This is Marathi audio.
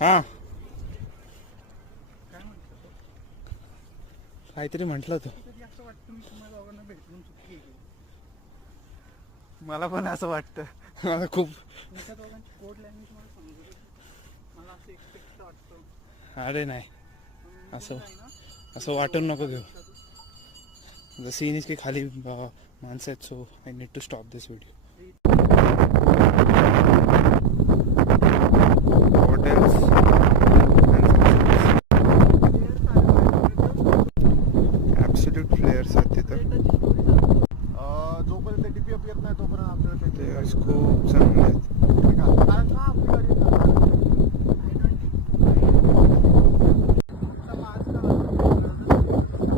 हा काहीतरी म्हटलं होतं. मला पण असं वाटतं. मला खूप अरे नाही असं असं वाटून नको घेऊ. The scene is की खाली माणसं आहेत, so I need to stop this video. Hotels absolute players आहेत तिथं. जोपर्यंत डीपी येत नाही तोपर्यंत आपल्याला खूप चांगलं